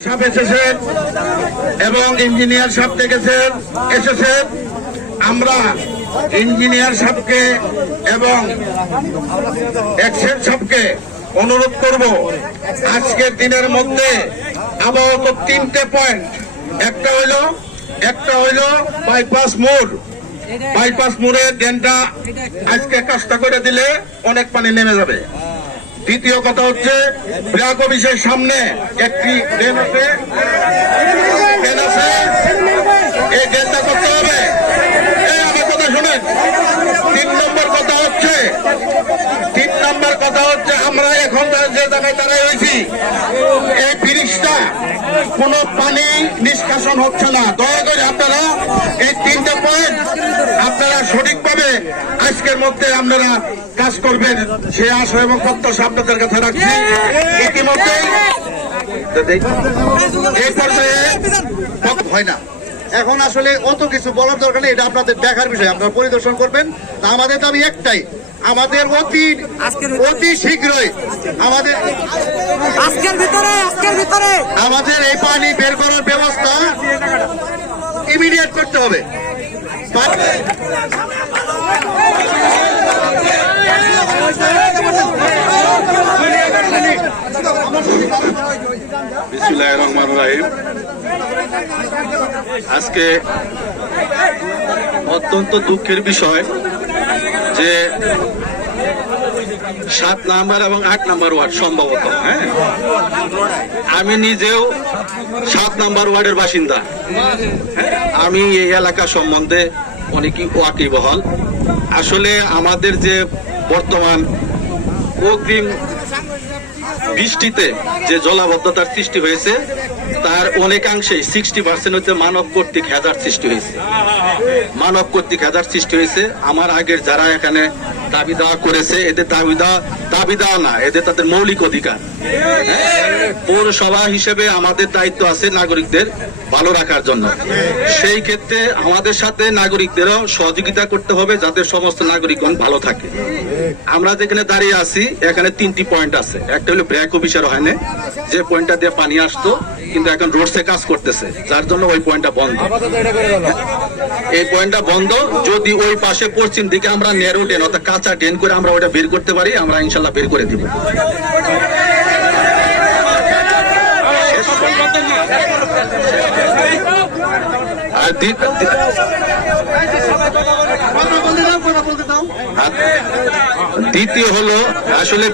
সাহেব এসেছেন এবং ইঞ্জিনিয়ার সাহেব এসেছেন। আমরা ইঞ্জিনিয়ার সাহেবকে এবং এক্সেন সাহেবকে অনুরোধ করব আজকের দিনের মধ্যে আপাতত 3টে পয়েন্ট, একটা হইল বাইপাস মোড়ের ড্রেনটা আজকে কাজটা করে দিলে অনেক পানি নেমে যাবে। দ্বিতীয় কথা হচ্ছে ব্র্যাক অফিসের সামনে একটি ড্রেন আছে, এই ড্রেনটা করতে হবে। আমার কথা শুনেন। 3 নম্বর কথা হচ্ছে আমরা এখন যে জায়গায় দাঁড়াই হয়েছি এই ব্রিজটা কোনো পানি নিষ্কাশন হচ্ছে না। দয়া করে আপনারা এই 3টে পয়েন্ট আপনারা সঠিকভাবে আজকের মধ্যে আপনারা কাজ করবেন সে আশা এবং প্রত্যাশা আপনাদের কাছে রাখছি। ইতিমধ্যে এই পর্যায়ে হয় না, এখন আসলে অত কিছু বলার দরকার নেই, এটা আপনাদের দেখার বিষয়, আপনারা পরিদর্শন করবেন। আমাদের দাবি একটাই, আমাদের অতি শীঘ্রই আজকের ভিতরে আমাদের এই পানি বের করার ব্যবস্থা ইমিডিয়েট করতে হবে। বিসমিল্লাহির রহমানির রহিম। আজকে অত্যন্ত দুঃখের বিষয় যে 7 নাম্বার এবং 8 নাম্বার ওয়ার্ড সম্ভবত, আমি নিজেও 7 নাম্বার ওয়ার্ডের বাসিন্দা। আমি এই এলাকা সম্বন্ধে অনেকই ওয়াকিবহাল। আসলে আমাদের যে বর্তমান অগ্রিম বৃষ্টিতে যে জলাবদ্ধতার সৃষ্টি হয়েছে তার অনেকাংশেই 60% হচ্ছে মানব কর্তৃক হ্যাজার্ড সৃষ্টি হয়েছে। আমার আগের যারা এখানে দাবি দেওয়া করেছে, এদের দাবি দেওয়া না, এদের তাদের মৌলিক অধিকার। পৌরসভা হিসেবে আমাদের দায়িত্ব আছে নাগরিকদের ভালো রাখার জন্য। সেই ক্ষেত্রে আমাদের সাথে নাগরিকদেরও সহযোগিতা করতে হবে যাতে সমস্ত নাগরিকগণ ভালো থাকে। আমরা যেখানে দাঁড়িয়ে আছি এখানে 3টি পয়েন্ট আছে। একটা হলো ব্র্যাক অফিসার হয়নি, যে পয়েন্টটা দিয়ে পানি আসতো, কিন্তু এখন রোডসে কাজ করতেছে, যার জন্য ওই পয়েন্টটা বন্ধ। এই পয়েন্টটা বন্ধ। যদি ওই পাশে পশ্চিম দিকে আমরা ন্যারো ড্রেন অর্থাৎ কাঁচা ড্রেন করে আমরা ওটা বের করতে পারি, আমরা ইনশাল্লাহ বের করে দিব। আর দ্বিতীয় হলো আসলে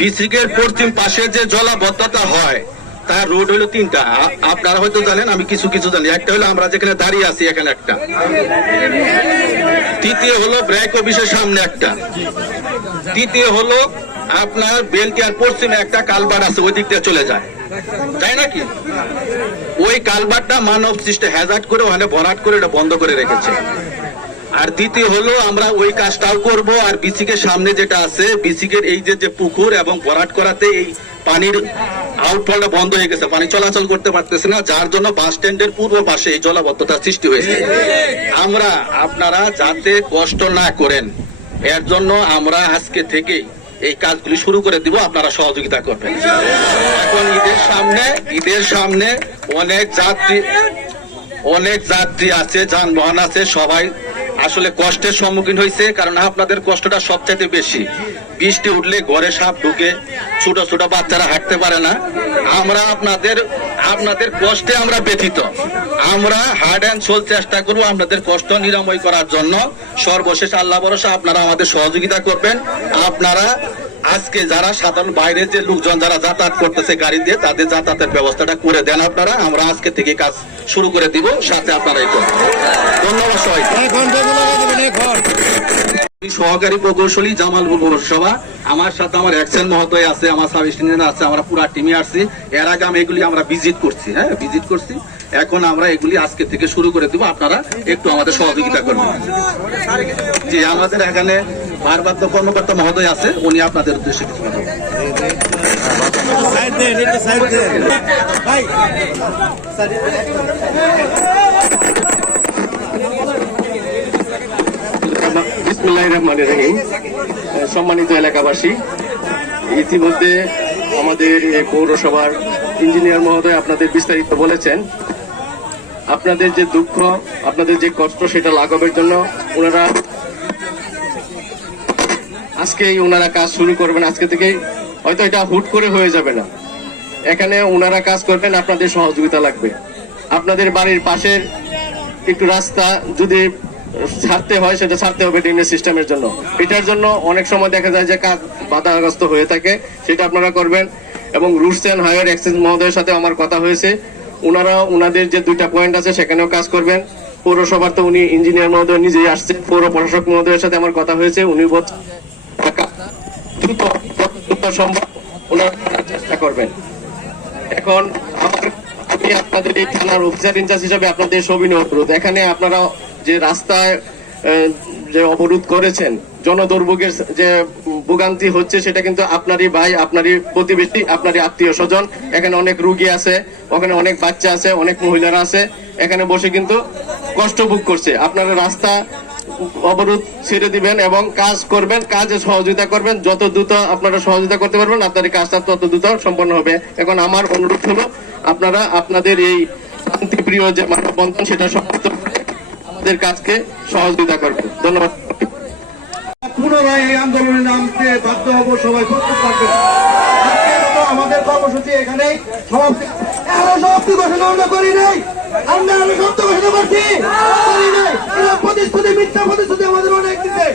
বিসিকের পশ্চিম পাশে যে জলাবদ্ধতা হয় তার রোড হলো 3টা। আপনারা হয়তো জানেন, আমি কিছু জানি। একটা হলো আমরা যেখানে দাঁড়িয়ে আছি এখানে একটা, তৃতীয় হলো ব্র্যাক অফিসের সামনে একটা, তৃতীয় হলো আপনার বেলটিয়ার পশ্চিমে একটা কালভার্ট আছে, ওই দিক দিয়ে চলে যায়, তাই নাকি? ওই কালভার্টটা মানব সৃষ্ট হ্যাজার্ড করে ওখানে ভরাট করে এটা বন্ধ করে রেখেছে। আর দ্বিতীয় হলো আমরা ওই কাজটাও করব। আর বিসিকের সামনে যেটা আছে, বিসিকের এই যে পুকুর এবং ভরাট করাতে এই পানির আউটফলটা বন্ধ হয়ে গেছে, পানি চলাচল করতে পারতেছে না, যার জন্য বাস স্ট্যান্ডের পূর্ব পাশে এই জলাবদ্ধতার সৃষ্টি হয়েছে। আপনারা যাতে কষ্ট না করেন এর জন্য আমরা আজকে থেকে এই কাজগুলি শুরু করে দিব, আপনারা সহযোগিতা করবেন। এখন ঈদের সামনে অনেক যাত্রী আছে, যানবাহন আছে, সবাই আসলে কষ্টের সম্মুখীন হয়েছে। কারণ আপনাদের কষ্টটা সবচাইতে বেশি। বৃষ্টি উঠলে ঘরে সাপ ঢুকে, ছোট ছোট বাচ্চারা হাঁটতে পারে না। আমরা আপনাদের কষ্টে আমরা ব্যথিত। আমরা হার্ড অ্যান্ড সোল চেষ্টা করবো আপনাদের কষ্ট নিরাময় করার জন্য। সর্বশেষ আল্লাহ ভরসা, আপনারা আমাদের সহযোগিতা করবেন। আপনারা আজকে যারা সাধারণ বাইরে যে লোকজন যারা যাতায়াত করতেছে গাড়ি দিয়ে, তাদের যাতায়াতের ব্যবস্থাটা করে দেন আপনারা। আমরা আজকে থেকে কাজ শুরু করে দিব, সাথে আপনারাই করবেন। ধন্যবাদ সবাইকে। সহকারী প্রকৌশলী জামালপুর পৌরসভা, আমার সাথে আমার অ্যাকশন মহোদয় আছে, আমার সাব ইঞ্জিনিয়ার আছে, আমরা পুরা টিমে আসছি। এর আগে আমি এগুলি আমরা ভিজিট করছি। এখন আমরা এগুলি আজকে থেকে শুরু করে দিব, আপনারা একটু আমাদের সহযোগিতা করবেন। জি, আমাদের এখানে ভারপ্রাপ্ত কর্মকর্তা মহোদয় আছে, উনি আপনাদের উদ্দেশ্যে কিছু কথা বলবেন। বিসমিল্লাহির রহমানির রহিম। সম্মানিত এলাকাবাসী, ইতিমধ্যে আমাদের পৌরসভার ইঞ্জিনিয়ার মহোদয় আপনাদের বিস্তারিত বলেছেন। আপনাদের যে দুঃখ, আপনাদের যে কষ্ট, সেটা লাঘবের জন্য ওনারা আজকেই ওনারা কাজ শুরু করবেন। আজকে থেকেই হয়তো এটা হুট করে হয়ে যাবে না। এখানে ওনারা কাজ করবেন, আপনাদের সহযোগিতা লাগবে। আপনাদের বাড়ির পাশের একটু রাস্তা যদি ছাড়তে হয়, সেটা ছাড়তে হবে ড্রেনেজ সিস্টেমের জন্য। এটার জন্য অনেক সময় দেখা যায় যে কাজ বাধাগ্রস্ত হয়ে থাকে, সেটা আপনারা করবেন। এবং রুটস অ্যান্ড হাইওয়ে এক্সচেঞ্জ মহোদয়ের সাথে আমার কথা হয়েছে, ওনারা ওনাদের যে 2টা পয়েন্ট আছে সেখানেও কাজ করবেন। পৌরসভার তো উনি ইঞ্জিনিয়ার মহোদয় নিজেই আসছেন, পৌর প্রশাসক মহোদয়ের সাথে আমার কথা হয়েছে, উনি দ্রুত সম্ভব ওনারা চেষ্টা করবেন। এখন আমি আপনাদের এই থানার অফিসার ইনচার্জ হিসাবে আপনাদের সবিনয় অনুরোধ, এখানে আপনারা যে রাস্তায় যে অবরোধ করেছেন, জনদুর্ভোগের যে ভোগান্তি হচ্ছে, সেটা কিন্তু আপনারই ভাই, আপনারই প্রতিবেশী, আপনারই আত্মীয় স্বজন। এখানে অনেক রুগী আছে, ওখানে অনেক বাচ্চা আছে, অনেক মহিলারা আছে, এখানে বসে কিন্তু কষ্ট ভোগ করছে। আপনারা রাস্তা অবরোধ ছেড়ে দিবেন এবং কাজ করবেন, কাজে সহযোগিতা করবেন। যত দ্রুত আপনারা সহযোগিতা করতে পারবেন, আপনার এই কাজটা তত দ্রুত সম্পন্ন হবে। এখন আমার অনুরোধ হলো, আপনারা আপনাদের এই শান্তিপ্রিয় যে মানববন্ধন, সেটা সমাপ্ত করে আমাদের কাজকে সহযোগিতা করবেন। ধন্যবাদ। পুনরায় এই আন্দোলনে নামতে বাধ্য হবো, সবাই প্রস্তুত থাকবেন। আজকের মতো আমাদের কর্মসূচি এখানেই সমাপ্তি। সমাপ্তি ঘোষণা আমরা করি নাই, আমরা সমাপ্তি ঘোষণা করছি, প্রতিশ্রুতি, মিথ্যা প্রতিশ্রুতি আমাদের অনেক দিতে